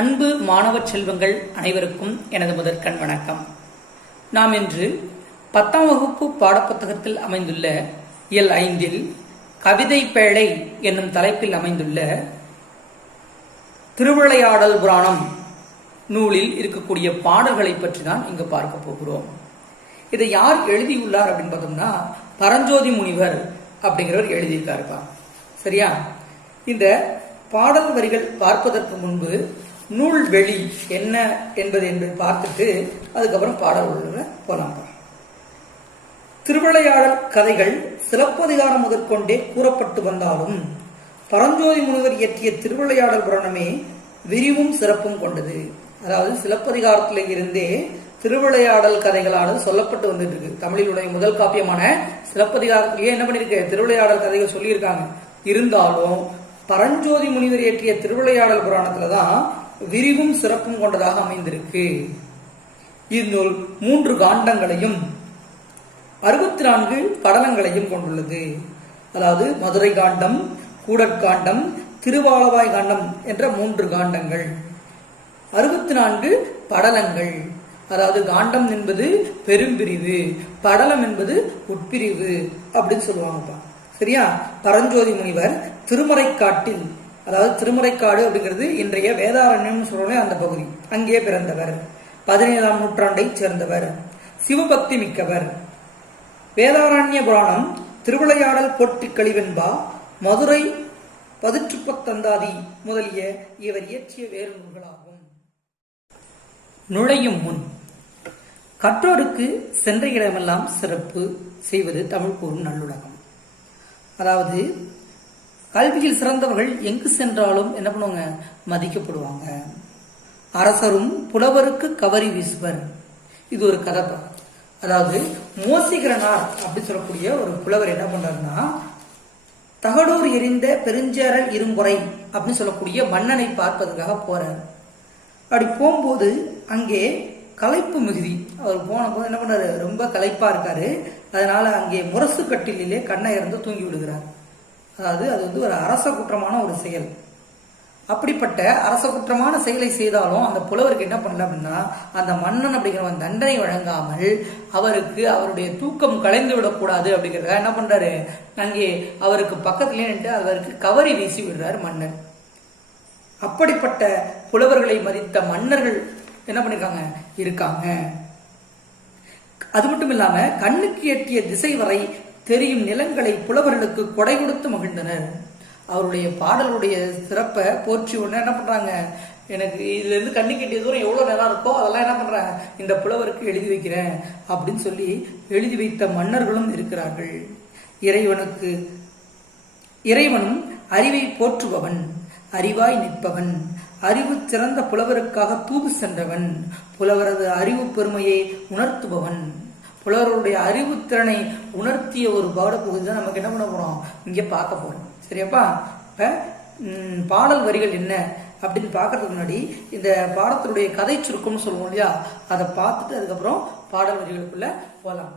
அன்பு மாணவ செல்வங்கள் அனைவருக்கும் எனது முதற்கண் வணக்கம். நாம் இன்று 10ஆம் வகுப்பு பாடப்புத்தகத்தில் அமைந்துள்ள இயல் 5 கவிதை பேழை என்னும் தலைப்பில் அமைந்துள்ள திருவிளையாடல் புராணம் நூலில் இருக்கக்கூடிய பாடல்களை பற்றி தான் இங்கு பார்க்க போகிறோம். இதை யார் எழுதியுள்ளார் அப்படின்னு பார்த்தோம்னா பரஞ்சோதி முனிவர் அப்படிங்கிறவர் எழுதியிருக்காருப்பா. சரியா? இந்த பாடல் வரிகள் பார்ப்பதற்கு முன்பு நூல் வெளி என்ன என்பதை பார்த்துட்டு அதுக்கப்புறம் பாடல் உள்ள போலாம். திருவிளையாடல் கதைகள் சிலப்பதிகாரம் முதற்கொண்டே கூறப்பட்டு வந்தாலும் பரஞ்சோதி முனிவர் இயற்றிய திருவிளையாடல் புராணமே விரிவும் சிறப்பும் கொண்டது. அதாவது சிலப்பதிகாரத்தில இருந்தே திருவிளையாடல் கதைகளானது சொல்லப்பட்டு வந்துட்டு இருக்கு. தமிழிலுடைய முதல் காப்பியமான சிலப்பதிகாரத்திலேயே என்ன பண்ணிருக்கு, திருவிளையாடல் கதைகள் சொல்லியிருக்காங்க. இருந்தாலும் பரஞ்சோதி முனிவர் இயற்றிய திருவிளையாடல் புராணத்துலதான் விரிவும் சிறப்பும் கொண்டதாக அமைந்திருக்கு. இந்நூல் 3 காண்டங்களையும் 64 படலங்களையும் கொண்டுள்ளது. அதாவது மதுரை காண்டம், கூடற்காண்டம், திருவாலவாய் காண்டம் என்ற 3 காண்டங்கள், 64 படலங்கள். அதாவது காண்டம் என்பது பெரும்பிரிவு, படலம் என்பது உட்பிரிவு அப்படின்னு சொல்லுவாங்கப்பா. சரியா? பரஞ்சோதி முனிவர் திருமறைக்காட்டில், அதாவது திருமறைக்காடு அப்படிங்கிறது இன்றைய வேதாரண்யம் சொல்ற அந்த பகுதி, அங்கே பிறந்தவர். 17ஆம் நூற்றாண்டை சேர்ந்தவர், சிவபக்தி மிக்கவர். வேதாரண்ய புராணம், திருவிளையாடல் போற்றி கழிவென்பா, மதுரை பதிற்றுப்பத்தந்தாதி முதலிய இவர் இயற்றிய வேறு நூல்களாகும். நுழையும் முன் கற்றோருக்கு சென்ற இடமெல்லாம் சிறப்பு செய்வது தமிழ் கூறும் நல்லுலகம். அதாவது கல்வியில் சிறந்தவர்கள் எங்கு சென்றாலும் என்ன பண்ணுவாங்க, மதிக்கப்படுவாங்க. அரசரும் புலவருக்கு கவரி வீசுவர். இது ஒரு கதை. அதாவது மோசிகரனார் அப்படி சொல்லக்கூடிய ஒரு புலவர் என்ன பண்றாருன்னா, தகடூர் எரிந்த பெருஞ்சேரல் இரும்புரை அப்படின்னு சொல்லக்கூடிய மன்னனை பார்ப்பதற்காக போறார். அப்படி போகும்போது அங்கே களைப்பு மிகுதி. அவர் போன போது என்ன பண்ணாரு, ரொம்ப களைப்பா இருக்காரு. அதனால அங்கே முரசு கட்டிலே கண்ணை இருந்து தூங்கி விடுகிறார். அதாவது அது ஒரு அரச குற்றமான ஒரு செயல். அப்படிப்பட்ட அரச குற்றமான செயலை செய்தாலும் அந்த புலவருக்கு என்ன பண்ணல அப்படின்னா, அந்த மன்னன் அப்படிங்கிறவன் தண்டனை வழங்காமல் அவருக்கு அவருடைய தூக்கம் கலைந்து விடக்கூடாது அப்படிங்கிறத என்ன பண்றாரு, அங்கே அவருக்கு பக்கத்திலே நின்று அவருக்கு கவரி வீசி விடுறார் மன்னன். அப்படிப்பட்ட புலவர்களை மதித்த மன்னர்கள் என்ன பண்ணிருக்காங்க, இருக்காங்க. அது மட்டும் இல்லாம கண்ணுக்கு எட்டிய திசை வரை தெரியும் நிலங்களை புலவர்களுக்கு கொடை கொடுத்து மகிழ்ந்தனர். அவருடைய பாடலுடைய சிறப்பை போற்றி ஒன்று என்ன பண்றாங்க, எனக்கு இதுல இருந்து கண்ணுக்கு எட்டிய தூரம் எவ்வளவு நிலம் இருக்கோ அதெல்லாம் என்ன பண்றேன், இந்த புலவருக்கு எழுதி வைக்கிறேன் அப்படின்னு சொல்லி எழுதி வைத்த மன்னர்களும் இருக்கிறார்கள். இறைவனும் அறிவை போற்றுபவன், அறிவாய் நிற்பவன், அறிவு சிறந்த புலவருக்காக தூது சென்றவன், புலவரது அறிவு பெருமையை உணர்த்துபவன். புலவருடைய அறிவு திறனை உணர்த்திய ஒரு பாடப்பகுதி தான் நமக்கு என்ன பண்ண போறோம், இங்க பார்க்க போறோம். சரியாப்பா? பாடல் வரிகள் என்ன அப்படின்னு பார்க்கறதுக்கு முன்னாடி இந்த பாடத்தினுடைய கதை சுருக்கம்னு சொல்லுவோம் இல்லையா, அதை பார்த்துட்டு அதுக்கப்புறம் பாடல் வரிகளுக்குள்ள போலாம்.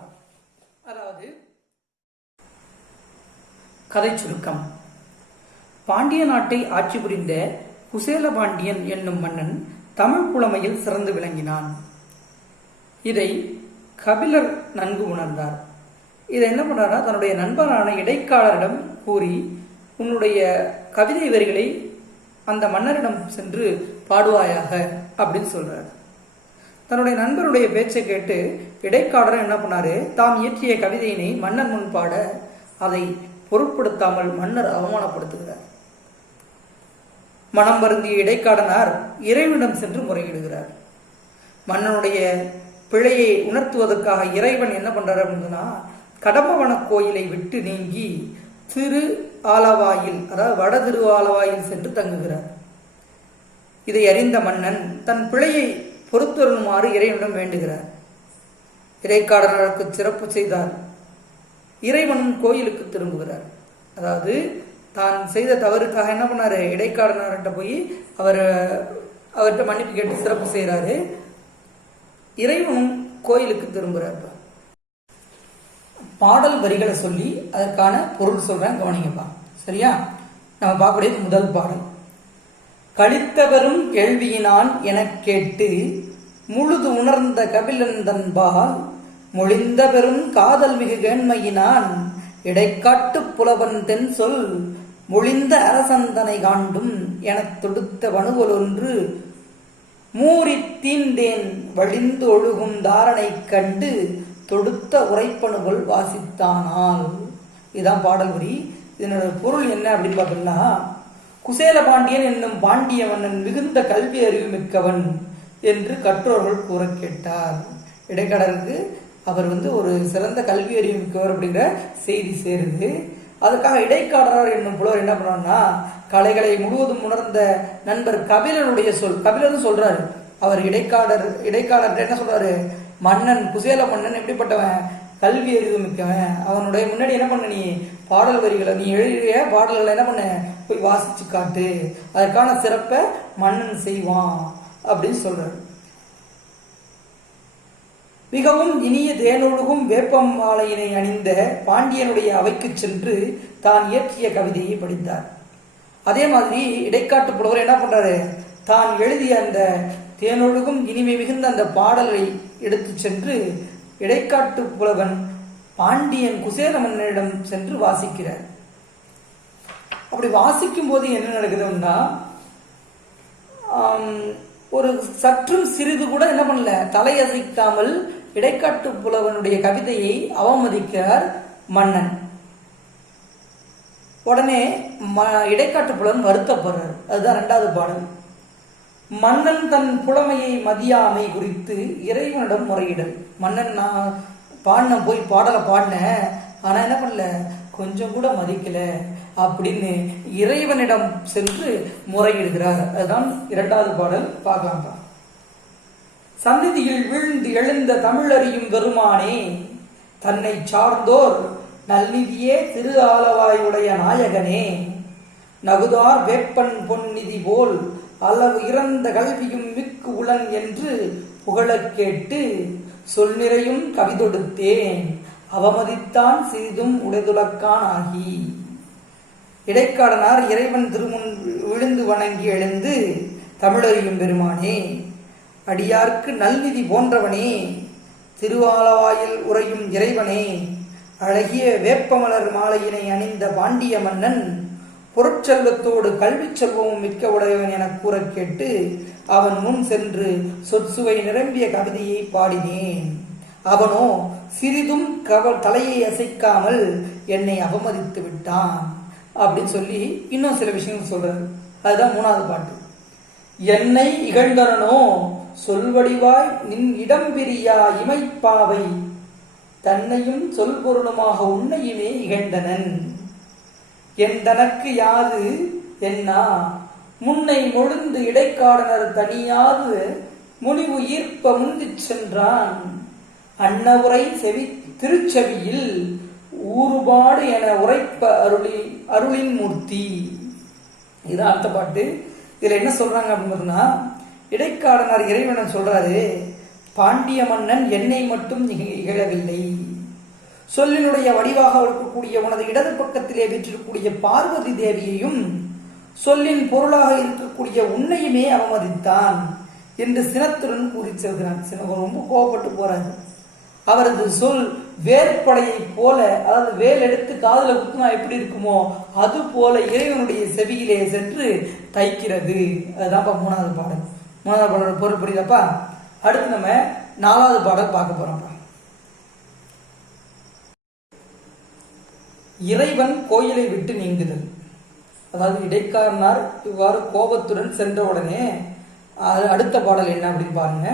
அதாவது கதை சுருக்கம். பாண்டிய நாட்டை ஆட்சி புரிந்த குசேல பாண்டியன் என்னும் மன்னன் தமிழ் புலமையில் சிறந்து விளங்கினான். இதை கபிலர் நன்கு உணர்ந்தார். இதை என்ன பண்றாரா, தன்னுடைய நண்பரான இடைக்காலரிடம் கூறி, உன்னுடைய கவிதை வரிகளை அந்த மன்னரிடம் சென்று பாடுவாயாக அப்படின்னு சொல்றார். தன்னுடைய நண்பருடைய பேச்சை கேட்டு இடைக்காலர் என்ன பண்ணாரு, தாம் இயற்றிய கவிதையினை மன்னர் முன் பாட அதை பொருட்படுத்தாமல் மன்னர் அவமானப்படுத்துகிறார். மனம் வருந்திய இடைக்காடனார் இறைவனிடம் சென்று முறையிடுகிறார். மன்னனுடைய பிழையை உணர்த்துவதற்காக இறைவன் என்ன பண்றாரு அப்படின்னா, கடம்பவன கோயிலை விட்டு நீங்கி திரு ஆலவாயில், அதாவது வட திரு ஆலவாயில் சென்று தங்குகிறார். இதை அறிந்த மன்னன் தன் பிழையை பொறுத்தருளுமாறு இறைவனிடம் வேண்டுகிறார். இடைக்காடனருக்கு சிறப்பு செய்தார். இறைவனும் கோயிலுக்கு திரும்புகிறார். அதாவது தான் செய்த தவறுக்காக என்ன பண்ணாரு, இடைக்காடனார்கிட்ட போய் அவர்கிட்ட மன்னிப்பு கேட்டு சிறப்பு செய்யறாரு. இறைவனும் கோயிலுக்கு திரும்புறார். பாடல் வரிகளை சொல்லி அதற்கான பொருள் சொல்றேன், கவனிங்கப்பா. சரியா? நம்ம பார்க்கக்கூடியது முதல் பாடல். கழித்த பெரும் கேள்வியினான் எனக் கேட்டு முழுது உணர்ந்த கபிலந்தன்பால் மொழிந்த பெரும் காதல் மிகு கேண்மையினான் இடைக்காட்டு புலவன் தென் சொல் மொழிந்த அரசந்தனை காண்டும் எனத் தொடுத்த வணுவலொன்று மூறித் தீண்டேன் வழிந்து ஒழுகும் தாரணை கண்டு தொடுத்த உரைப்பணுகள் வாசித்தானால். இதுதான் பாடல் வரி. இதனோட பொருள் என்ன அப்படின்னு பார்த்தோம்னா, குசேல பாண்டியன் என்னும் பாண்டிய மன்னன் மிகுந்த கல்வி அறிவு மிக்கவன் என்று கற்றோர்கள் கூற கேட்டார். இடைக்காடருக்கு அவர் ஒரு சிறந்த கல்வி அறிவு மிக்கவர் அப்படிங்கிற செய்தி சேருது. அதுக்காக இடைக்காடர் என்னும் புலவர் என்ன பண்ணார்னா, கலைகளை முழுவதும் உணர்ந்த நண்பர் கபிலனுடைய கபிலன் சொல்றாரு. அவர் இடைக்காடர் என்ன சொல்றாரு, மன்னன் குசேல மன்னன் எப்படிப்பட்டவன், கல்வி அறிவு மிக்கவன். அவனுடைய முன்னாடி என்ன பண்ண, நீ பாடல் வரிகளை, நீ எழுதிய பாடல்களை என்ன பண்ண, போய் வாசிச்சு காட்டு, அதற்கான சிறப்பை மன்னன் செய்வான் அப்படின்னு சொல்றாரு. மிகவும் இனிய தேனொழுகும் வேப்பம் மாலையினை அணிந்த பாண்டியனுடைய அவைக்கு சென்று தான் இயற்றிய கவிதையை படித்தார். அதே மாதிரி இடைக்காட்டு புலவர் என்ன பண்றாரு, தான் எழுதிய அந்த தேனொழுகும் இனிமை மிகுந்த அந்த பாடலை எடுத்து சென்று இடைக்காட்டு புலவன் பாண்டியன் குசேல மன்னனிடம் சென்று வாசிக்கிறார். அப்படி வாசிக்கும் போது என்ன நடக்குதுன்னா, ஒரு சற்றும் சிறிது கூட என்ன பண்ணல, தலையசைக்காமல் இடைக்காட்டு புலவனுடைய கவிதையை அவமதிக்கிறார் மன்னன். உடனே இடைக்காட்டு புலவன் வருத்தப்படுறார். அதுதான் 2வது பாடல். மன்னன் தன் புலமையை மதியாமை குறித்து இறைவனிடம் முறையிடல். மன்னன் நான் போய் பாடலை பாடினேன், ஆனா என்ன பண்ணல, கொஞ்சம் கூட மதிக்கல அப்படின்னு இறைவனிடம் சென்று முறையிடுகிறார். அதுதான் 2வது பாடல். பார்க்கலாம். சந்நிதியில் விழுந்து எழுந்த தமிழறியும் பெருமானே, தன்னை சார்ந்தோர் நல்நிதியே திரு ஆலவாயுடைய நாயகனே, நகுதார் வேப்பன் பொன்னிதி போல் அளவு இறந்த கல்வியும் மிக்கு உளன் என்று புகழக் கேட்டு சொல் நிறையும் கவிதொடுத்தேன் அவமதித்தான் சிறிதும் உடைதுலக்கான் ஆகி. இடைக்காடனார் இறைவன் திருமுன் விழுந்து வணங்கி எழுந்து, தமிழறியும் பெருமானே, அடியார்க்கு நல்நிதி போன்றவனே, திருவாலவாயில் உறையும் இறைவனே, அழகிய வேப்பமலர் மாலையினை அணிந்த பாண்டிய மன்னன் பொருட்செல்வத்தோடு கல்வி செல்வமும் மிக்க உடையவன் என கூற கேட்டு அவன் முன் சென்று சொற்சுவை நிரம்பிய கவிதையை பாடினேன். அவனோ சிறிதும் தலையை அசைக்காமல் என்னை அவமதித்து விட்டான் அப்படின்னு சொல்லி இன்னும் சில விஷயங்கள் சொல்றாரு. அதுதான் 3வது பாட்டு. என்னை இகழ்ந்தனோ சொல்வடிவாய் நின் இடம்பிரியா இமைப்பாவை, தன்னையும் சொல் பொருளுமாக உன்னையுமே இகழ்ந்தனன். என் தனக்கு யாது என்னா முன்னை மொழிந்து இடைக்காடனர் தனியாது முனிவு ஈர்ப்ப முந்திச் சென்றான். அன்னவுரை திருச்செவியில் ஊறுபாடு என உரைப்ப அருளின் மூர்த்தி. இது அடுத்த பாட்டு. இதுல என்ன சொல்றாங்க அப்படின்னா, இடைக்காடனார் இறைவன் சொல்றாரு, பாண்டிய மன்னன் என்னை மட்டும் இகழவில்லை, சொல்லினுடைய வடிவாக இருக்கக்கூடிய உனது இடது பக்கத்திலே வீற்றிருக்கக்கூடிய பார்வதி தேவியையும் சொல்லின் பொருளாக இருக்கக்கூடிய உன்னையுமே அவமதித்தான் என்று சினத்துடன் கூறி செல்கிறான். ரொம்ப கோபப்பட்டு போறாரு. அவரது சொல் வேற்படையை போல, அதாவது வேல் எடுத்து காதல குத்துனா எப்படி இருக்குமோ அது போல இறைவனுடைய செவியிலே சென்று தைக்கிறது. அதுதான்ப்பா 3வது பாடல். 3வது பாடலோட பொருள் புரியுதாப்பா? அடுத்து நம்ம 4வது பாடல் பார்க்க போறோம்ப்பா. இறைவன் கோயிலை விட்டு நீங்குதல். அதாவது இடைக்காரனார் இவ்வாறு கோபத்துடன் சென்றவுடனே அடுத்த பாடல் என்ன அப்படின்னு பாருங்க.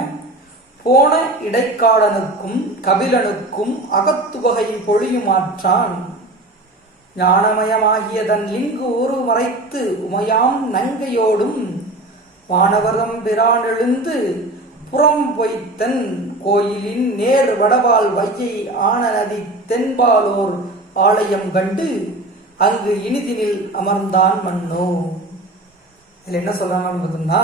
போன இடைக்காடனுக்கும் கபிலனுக்கும் அகத்துவகையின் பொழியுமாற்றான், ஞானமயமாகிய தன் லிங்கு ஊறு மறைத்து உமையாம் நங்கையோடும் வானவரம் பிரான் எழுந்து புறம் பொய்த்தன் கோயிலின் நேர் வடவால் வையை ஆன நதி தென்பாலோர் ஆலயம் கண்டு அங்கு இனிதினில் அமர்ந்தான் மன்னோ. இதுல என்ன சொல்றாங்கன்னு பார்த்தோம்னா,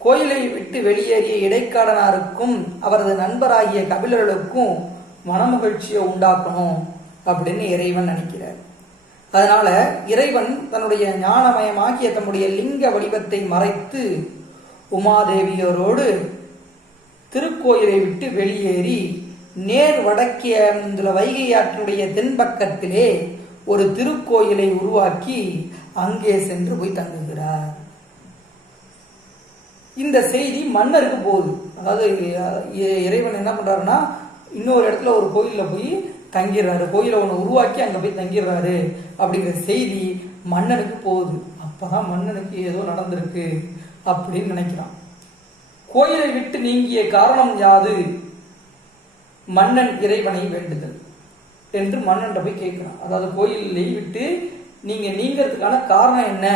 கோயிலை விட்டு வெளியேறிய இடைக்காடனாருக்கும் அவரது நண்பராகிய கபிலர்களுக்கும் மனமகிழ்ச்சியை உண்டாக்கணும் அப்படின்னு இறைவன் நினைக்கிறார். அதனால இறைவன் தன்னுடைய ஞானமயமாக்கிய தம்முடைய லிங்க வடிவத்தை மறைத்து உமாதேவியரோடு திருக்கோயிலை விட்டு வெளியேறி நேர் வடக்கிய வைகை ஆற்றினுடைய தென்பக்கத்திலே ஒரு திருக்கோயிலை உருவாக்கி அங்கே சென்று போய் தங்குகிறார். இந்த செய்தி மன்னருக்கு போகுது. அதாவது இறைவன் என்ன பண்றாருன்னா இன்னொரு இடத்துல ஒரு கோயில்ல போய் தங்கிடுறாரு, கோயிலை ஒன்று உருவாக்கி அங்க போய் தங்கிடுறாரு அப்படிங்கிற செய்தி மன்னனுக்கு போகுது. அப்பதான் மன்னனுக்கு ஏதோ நடந்திருக்கு அப்படின்னு நினைக்கிறான். கோயிலை விட்டு நீங்கிய காரணம் யாது? மன்னன் இறைவனை வேண்டுதல் என்று மன்னன் போய் கேட்கிறான். அதாவது கோயிலை விட்டு நீங்க நீங்கிறதுக்கான காரணம் என்ன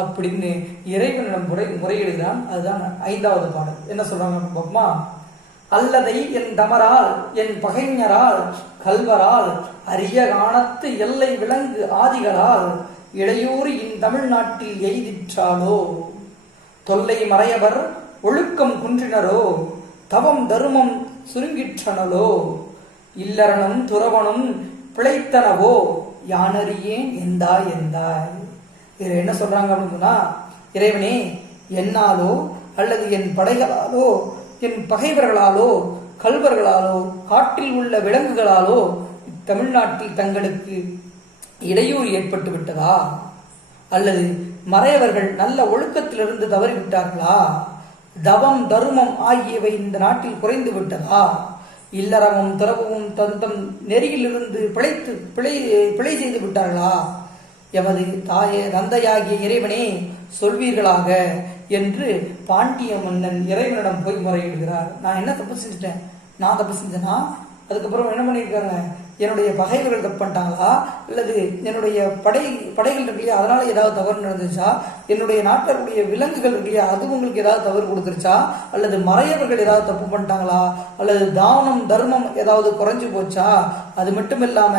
அப்படின்னு இறைவனிடம் முறையிடுகிறான். அதுதான் 5வது பாடல். என்ன சொல்றாங்க பாப்பமா? அல்லதை என் தமரால் என் பகைஞரால் கல்வரால் அரிய காணத்து எல்லை விலங்கு ஆதிகளால் இடையூறு இன் தமிழ்நாட்டில் எய்திற்றாலோ தொல்லை மறையவர் ஒழுக்கம் குன்றினரோ தவம் தருமம் சுருங்கிற்றனலோ இல்லறனும் துறவனும் பிழைத்தனவோ யானறியேன் எந்தாய் எந்தாய். இதை என்ன சொல்றாங்க அப்படின்னா, இறைவனே என்னாலோ அல்லது என் படைகளாலோ என் பகைவர்களாலோ கல்வர்களாலோ காட்டில் உள்ள விலங்குகளாலோ தமிழ்நாட்டில் தங்களுக்கு இடையூறு ஏற்பட்டு விட்டதா? அல்லது மறையவர்கள் நல்ல ஒழுக்கத்திலிருந்து தவறிவிட்டார்களா? தவம் தருமம் ஆகியவை இந்த நாட்டில் குறைந்து விட்டதா? இல்லறமும் துறவும் தந்தம் நெறியிலிருந்து பிழை செய்து விட்டார்களா? எமது தாயே தந்தையாகிய இறைவனே சொல்வீர்களாக என்று பாண்டிய மன்னன் இறைவனிடம் போய் முறையிடுகிறார். நான் என்ன தப்பு செஞ்சுட்டேன்? நான் தப்பு செஞ்சேனா? அதுக்கப்புறம் என்ன பண்ணியிருக்காங்க? என்னுடைய பகைவர்கள் தப்பு பண்ணிட்டாங்களா? அல்லது என்னுடைய படைகள் இருக்கு இல்லையா, அதனால ஏதாவது தவறு நடந்துச்சா? என்னுடைய நாட்டினுடைய விலங்குகள் இருக்கு இல்லையா, அது உங்களுக்கு ஏதாவது தவறு கொடுத்துருச்சா? அல்லது மறையவர்கள் ஏதாவது தப்பு பண்ணிட்டாங்களா? அல்லது தானம் தர்மம் ஏதாவது குறைஞ்சு போச்சா? அது மட்டும் இல்லாம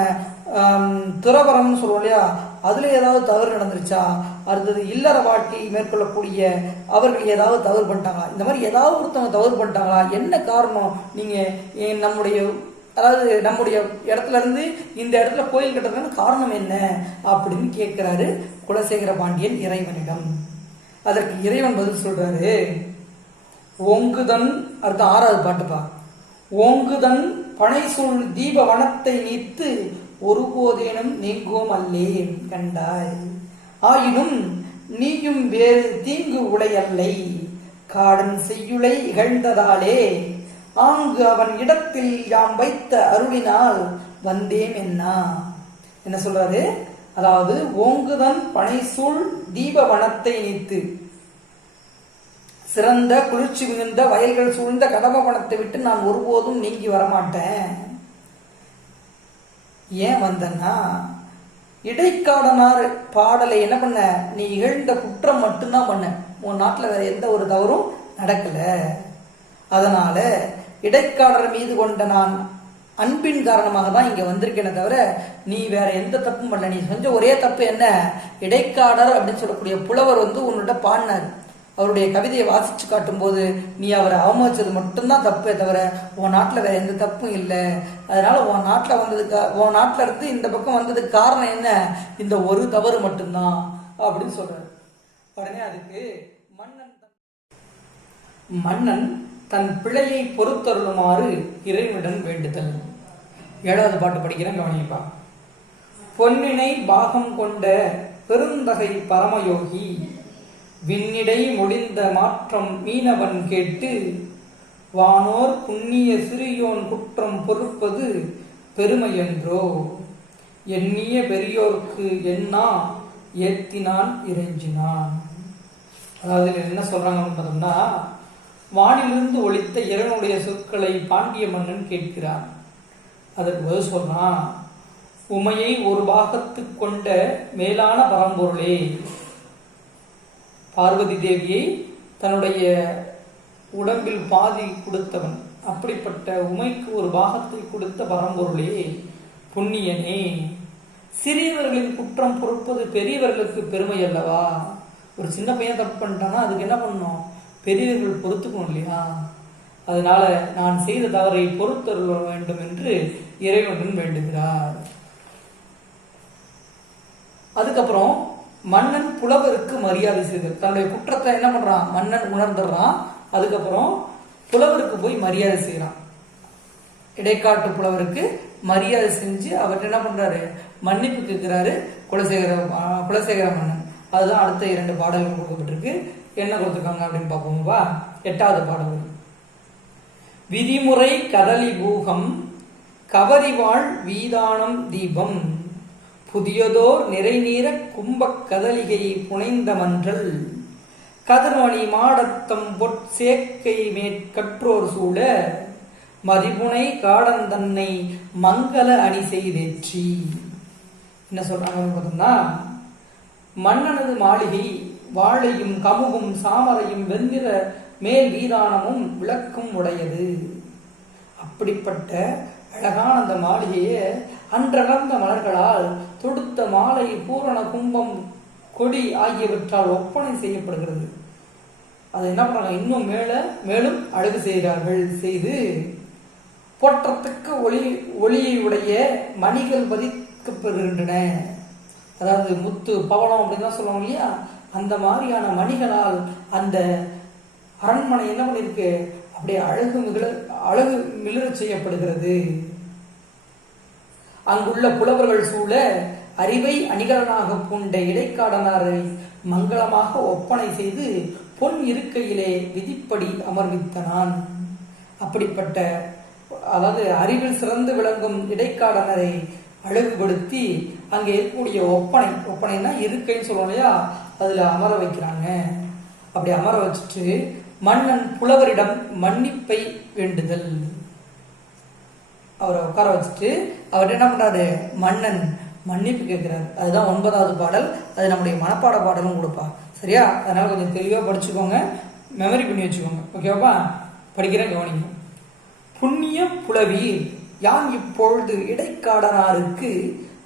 துறவரம்னு சொல்லுவோம் இல்லையா, அதுல ஏதாவது தவறு நடந்துருச்சா? அடுத்தது இல்லற வாழ்க்கை மேற்கொள்ளக்கூடிய அவர்கள் ஏதாவது தவறு பண்ணிட்டாங்களா? இந்த மாதிரி ஏதாவது ஒருத்தவங்க தவறு பண்ணிட்டாங்களா? என்ன காரணம்? நீங்க நம்முடைய இடத்துல இருந்து இந்த இடத்துல கோயில் கட்டுறதுக்கு காரணம் என்ன அப்படின்னு கேட்கிறாரு குலசேகர பாண்டியன் இறைவனிடம். அதற்கு இறைவன் பதில் சொல்றாரு, ஓங்குதன், அடுத்த 6வது பாட்டுப்பா. ஓங்குதன் பனைசூழ் தீப வனத்தை நீத்து ஒருபோதேனும் நீங்கும் அல்லேன் கண்டாய். ஆயினும் நீயும் வேறு தீங்கு உடையல்லை காடன் செய்யுளை இகழ்ந்ததாலே ஆங்கு அவன் இடத்தில் யாம் வைத்த அருளினால் வந்தேன் என்ன சொல்றாரு? அதாவது ஓங்குதன் பனைசூழ் தீப வனத்தை நீத்து, சிறந்த குளிர்ச்சி மிகுந்த வயல்கள் சூழ்ந்த கடம்ப வனத்தை விட்டு நான் ஒருபோதும் நீங்கி வரமாட்டேன். ஏன் வந்தன்னா, இடைக்காடனார் பாடலை என்ன பண்ண? நீ இகழ்ந்த குற்றம் மட்டும்தான் பண்ண, உன் நாட்டுல வேற எந்த ஒரு தவறும் நடக்கல. அதனால இடைக்காடர் மீது கொண்ட நான் அன்பின் காரணமாக தான் இங்க வந்திருக்கேனே தவிர நீ வேற எந்த தப்பும் பண்ணல. நீ செஞ்ச ஒரே தப்பு என்ன? இடைக்காடர் அப்படின்னு சொல்லக்கூடிய புலவர் உன்னிட்ட பாடினார். அவருடைய கவிதையை வாசிச்சு காட்டும் போது நீ அவரை அவமதிச்சது மட்டும்தான் தப்பே தவிர உன் நாட்டுல வேற எந்த தப்பும் இல்லை. அதனால உன் நாட்டுல இருந்து இந்த பக்கம் வந்ததுக்கு காரணம் என்ன? இந்த ஒரு தவறு மட்டும்தான் அப்படின்னு சொல்றாரு. உடனே அதுக்கு மன்னன் தன் பிழையை பொறுத்தருளுமாறு இறைவனிடம் வேண்டுதல். 7வது பாட்டு படிக்கிறேன், கவனிப்பா. பொன்னினை பாகம் கொண்ட பெருந்தகை பரமயோகி விண்ணிடை முடிந்த மாற்றம் மீனவன் கேட்டு வானோர் புண்ணிய சிறியோன் குற்றம் பொறுப்பது பெருமையென்றோ எண்ணிய பெரியோர்க்கு எண்ணா ஏத்தினான் இறைஞ்சினான். அதாவது என்ன சொல்றாங்கன்னு பார்த்தோம்னா, வானிலிருந்து ஒலித்த இறைவனுடைய சொற்களை பாண்டிய மன்னன் கேட்கிறான். அதற்கு பதில் சொல்றான், உமையை ஒரு பாகத்து கொண்ட மேலான பரம்பொருளே, பார்வதி தேவியை தன்னுடைய உடம்பில் பாதி கொடுத்தவன், அப்படிப்பட்ட உமைக்கு ஒரு பாகத்தை கொடுத்த பரம்பொருளே, புண்ணியனே, சிறியவர்களின் குற்றம் பொறுப்பது பெரியவர்களுக்கு பெருமை அல்லவா? ஒரு சின்ன பையன் தப்பு பண்ணிட்டான்னா அதுக்கு என்ன பண்ணணும்? பெரியவர்கள் பொறுத்துக்கணும் இல்லையா? அதனால நான் செய்த தவறை பொறுத்தருள வேண்டும் என்று இறைவனுடன் வேண்டுகிறார். அதுக்கப்புறம் மன்னன் புலவருக்கு மரியாதை செய்தல். தன்னுடைய குற்றத்தை என்ன பண்றான், மன்னன் உணர்ந்துடுறான். அதுக்கப்புறம் புலவருக்கு போய் மரியாதை செய்யறான். இடைக்காட்டு புலவருக்கு மரியாதை செஞ்சு அவர் என்ன பண்றாரு, மன்னிப்பு கேட்கிறாரு குலசேகர மன்னன். அதுதான் அடுத்த 2 பாடல்கள் கொடுக்கப்பட்டிருக்கு. என்ன கொடுத்துருக்காங்க அப்படின்னு பார்ப்போம்ப்பா. 8வது பாடல். விதிமுறை கதலி பூகம் கவரிவாள் வீதானம் தீபம் புதியதோர் நிறைநீர கும்பக் கதலிகை புனைந்த மன்றல் கதிர்மணி மாடத்தம் பொற்சேக்கை மேற்கற்றோர் சூழ மதிபுனை காடந்தன்னை மங்கள அணி செய்தேற்றி. என்ன சொல்றாங்க பார்த்தோம்னா, மன்னனது மாளிகை வாழையும் கமுகும் சாமரையும் வெண்ணிற மேல் வீதானமும் விளக்கும் உடையது. அப்படிப்பட்ட அழகான அந்த மாளிகையே அன்றகர்ந்த மலர்களால் தொடுத்த மாலை பூரண கும்பம் கொடி ஆகியவற்றால் ஒப்பனை செய்யப்படுகிறது. அதை என்ன பண்றாங்க, இன்னும் மேலும் அழகு செய்கிறார்கள். செய்து போற்றத்தக்க ஒளியுடைய மணிகள் பதிக்கப்பெறுகின்றன. அதாவது முத்து பவளம் அப்படின்னு தான் சொல்லுவாங்க இல்லையா, அந்த மாதிரியான மணிகளால் அந்த அரண்மனை என்ன பண்ணிருக்கு, அப்படியே அழகு மிளிர செய்யப்படுகிறது. அங்குள்ள புலவர்கள் சூழ அறிவை அணிகலனாக பூண்ட இடைக்காடனாரை மங்களமாக ஒப்பனை செய்து பொன் இருக்கையிலே விதிப்படி அமர்வித்தனான். அப்படிப்பட்ட அதாவது அறிவில் சிறந்து விளங்கும் இடைக்காடனரை அழகுபடுத்தி அங்கே இருக்கக்கூடிய ஒப்பனைன்னா இருக்கைன்னு சொல்லுவோம் இல்லையா, அதுல அமர வைக்கிறாங்க. அப்படி அமர வச்சுட்டு மன்னன் புலவரிடம் மன்னிப்பை வேண்டுதல். அவரை உட்கார வச்சுட்டு அவர் என்ன பண்றாரு, மன்னன் மன்னிப்பு கேட்கிறார். அதுதான் 9வது பாடல். அது நம்முடைய மனப்பாட பாடலும் கொடுப்பா. சரியா? அதனால கொஞ்சம் தெளிவா படிச்சுக்கோங்க, மெமரி பண்ணி வச்சுக்கோங்க. ஓகேவா? படிக்கிறேன், கவனிங்க. புண்ணிய புலவீர் யான் இப்பொழுது இடைக்காடனாருக்கு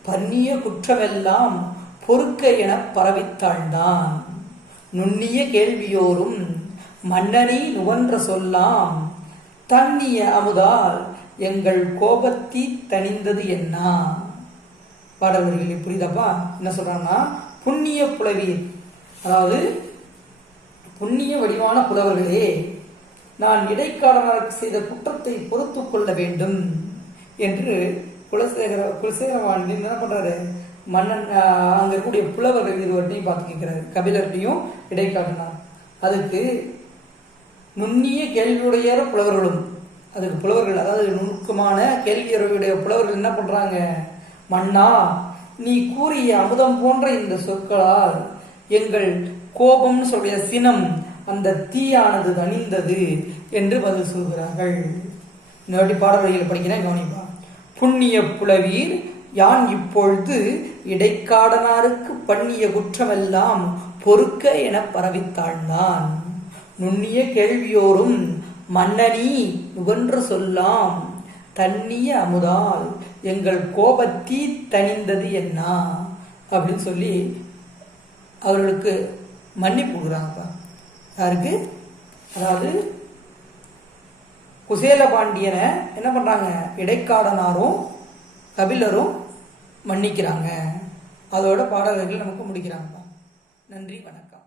பன்னிய குற்றமெல்லாம் பொறுக்க என பரவித்தாழ்ந்தான். நுண்ணிய கேள்வியோரும் மன்னனி நுகன்ற சொல்லாம் தன்னிய அமுதால் எங்கள் கோபத்தி தணிந்தது என்ன. பாடல்களில் புரியுதப்பா? என்ன சொல்றாங்கன்னா, புண்ணிய புலவீர், அதாவது புண்ணிய வடிவான புலவர்களே, நான் இடைக்காடனாருக்கு செய்த குற்றத்தை பொறுத்து கொள்ள வேண்டும் என்று குலசேகரவாணி என்ன பண்றாரு, மன்னன் அங்க இருக்கக்கூடிய புலவர்கள் இருவர்ட்டையும் பார்த்து கேட்கிறாரு, கபிலர்ட்டையும் இடைக்காடனார். அதுக்கு நுண்ணிய கேள்வியுடைய புலவர்களும், அதுக்கு புலவர்கள் அதாவது நுணுக்கமான கேள்வியுடைய புலவர்கள் என்ன பண்றாங்க, மன்னா நீ கூறிய அமுதம் போன்ற இந்த சொற்களால் எங்கள் கோபம்னு சொல்ற சினம் அந்த தீயானது தணிந்தது என்று பதில் சொல்கிறார்கள். இன்னொரு பாடல்களில் படிக்கிறேன், கவனிப்பா. புண்ணிய புலவீர் யான் இப்பொழுது இடைக்காடனாருக்கு பண்ணிய குற்றமெல்லாம் பொறுக்க என பரவித்தாழ்ந்தான். நுண்ணிய கேள்வியோரும் மன்னனி நுகன்ற சொல்லாம் தண்ணிய அமுதால் எங்கள் கோபத்தீ தணிந்தது என்ன அப்படின்னு சொல்லி அவர்களுக்கு மன்னிப்பு கொடுக்குறாங்கப்பா. யாருக்கு? அதாவது குசேல பாண்டியனை என்ன பண்றாங்க, இடைக்காடனாரும் கபிலரும் மன்னிக்கிறாங்க. அதோட பாடல்கள் நமக்கு முடிக்கிறாங்கப்பா. நன்றி, வணக்கம்.